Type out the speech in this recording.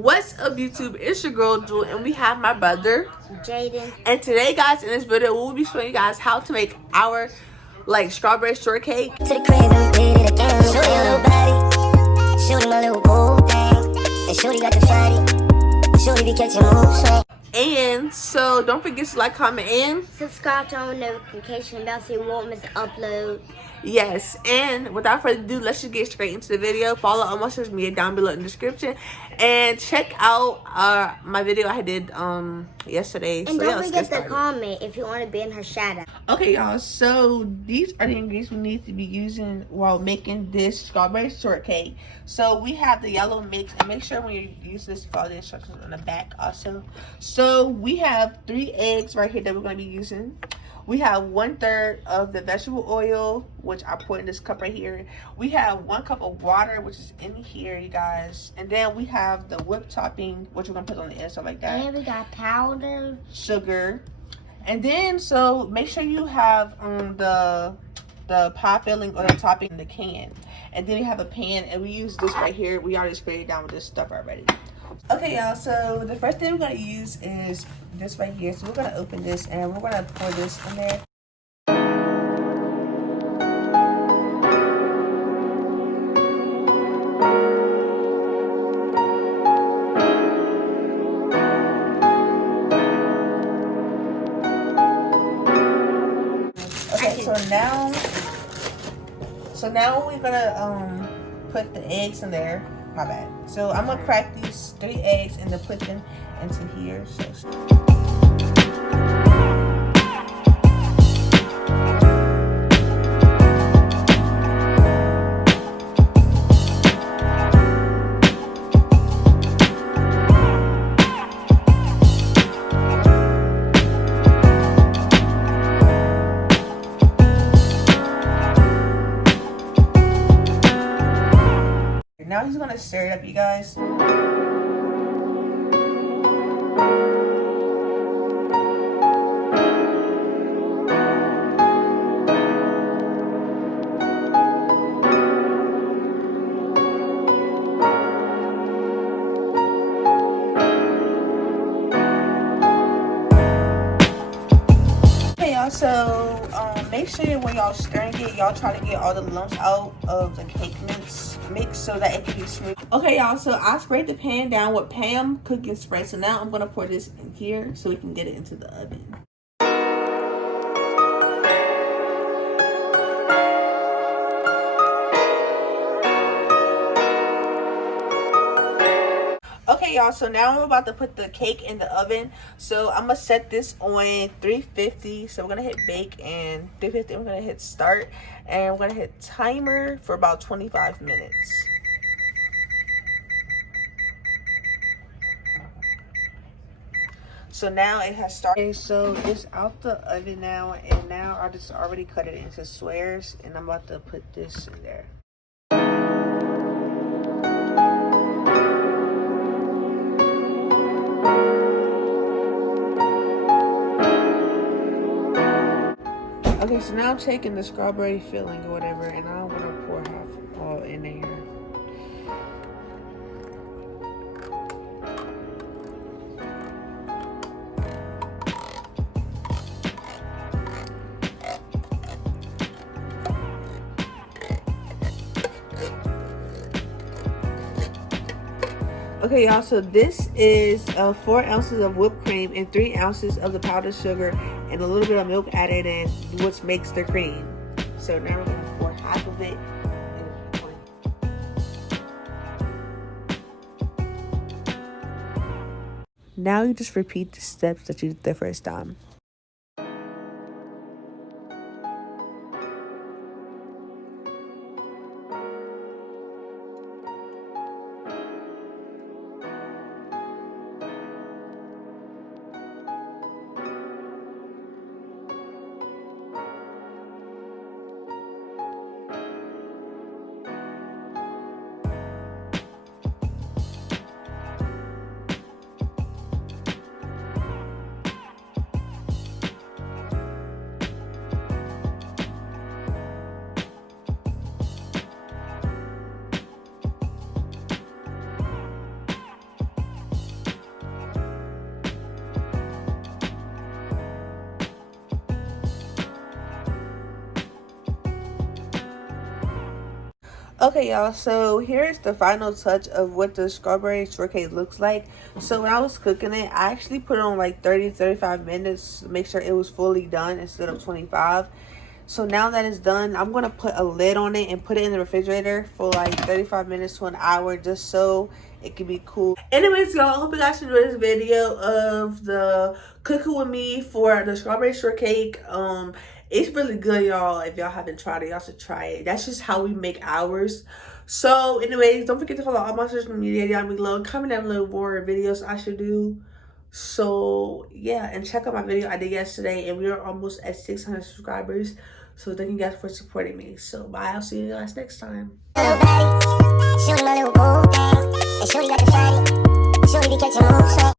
What's up, YouTube? It's your girl Jewel, and we have my brother Jaden. And today, guys, in this video, we'll be showing you guys how to make our strawberry shortcake. To the crib and we did it again. Shorty a little body, shorty my little boo thing, and shorty got the fatty, shorty be catching moves. And so, don't forget to like, comment, and subscribe to our notification bell so you won't miss an upload. Yes, and without further ado, let's just get straight into the video. Follow all my social media down below in the description, and check out my video I did yesterday. And don't forget to comment if you want to be in her shadow. Okay, y'all, so these are the ingredients we need to be using while making this strawberry shortcake. So we have the yellow mix, and make sure when you're using this, follow the instructions on the back also. So we have 3 eggs right here that we're going to be using. We have 1/3 of the vegetable oil, which I put in this cup right here. We have 1 cup of water, which is in here, you guys. And then we have the whipped topping, which we're gonna put on the end, stuff like that. And we got powdered sugar. And then, so make sure you have the pie filling or the topping in the can. And then we have a pan, and we use this right here. We already sprayed it down with this stuff already. Okay, y'all, so the first thing we're going to use is this right here. So we're going to open this, and we're going to pour this in there. Okay, so now we're going to put the eggs in there. My bad. So I'm gonna crack these 3 eggs and then put them into here. Now he's gonna stir it up, you guys. Okay, y'all, so make sure when y'all stirring it, y'all try to get all the lumps out of the cake mix so that it can be smooth. Okay, y'all, so I sprayed the pan down with Pam cooking spray. So now I'm gonna pour this in here so we can get it into the oven. Okay, y'all, so now I'm about to put the cake in the oven. So I'm gonna set this on 350. So we're gonna hit bake, and 350 we're gonna hit start, and we're gonna hit timer for about 25 minutes. So now it has started. Okay, so it's out the oven now, and now I just already cut it into squares, and I'm about to put this in there. Okay, so now I'm taking the strawberry filling or whatever, and I'm gonna pour half all in there. Okay, y'all, so this is 4 ounces of whipped cream and 3 ounces of the powdered sugar and a little bit of milk added in, which makes the cream. So now we're going to pour half of it. Now you just repeat the steps that you did the first time. Okay, y'all, so here's the final touch of what the strawberry shortcake looks like. So when I was cooking it, I actually put it on like 30-35 minutes to make sure it was fully done instead of 25. So now that it's done, I'm going to put a lid on it and put it in the refrigerator for like 35 minutes to an hour just so it can be cool. Anyways, y'all, I hope you guys enjoyed this video of the cooking with me for the strawberry shortcake. It's really good, y'all. If y'all haven't tried it, y'all should try it. That's just how we make ours. So anyways, don't forget to follow all my social media down below. Comment down below more videos I should do. So yeah, and check out my video I did yesterday, and we are almost at 600 subscribers. So thank you guys for supporting me. So bye, I'll see you guys next time. Little body, shorty my little boo thing, and shorty got the fatty, shorty be catching moves.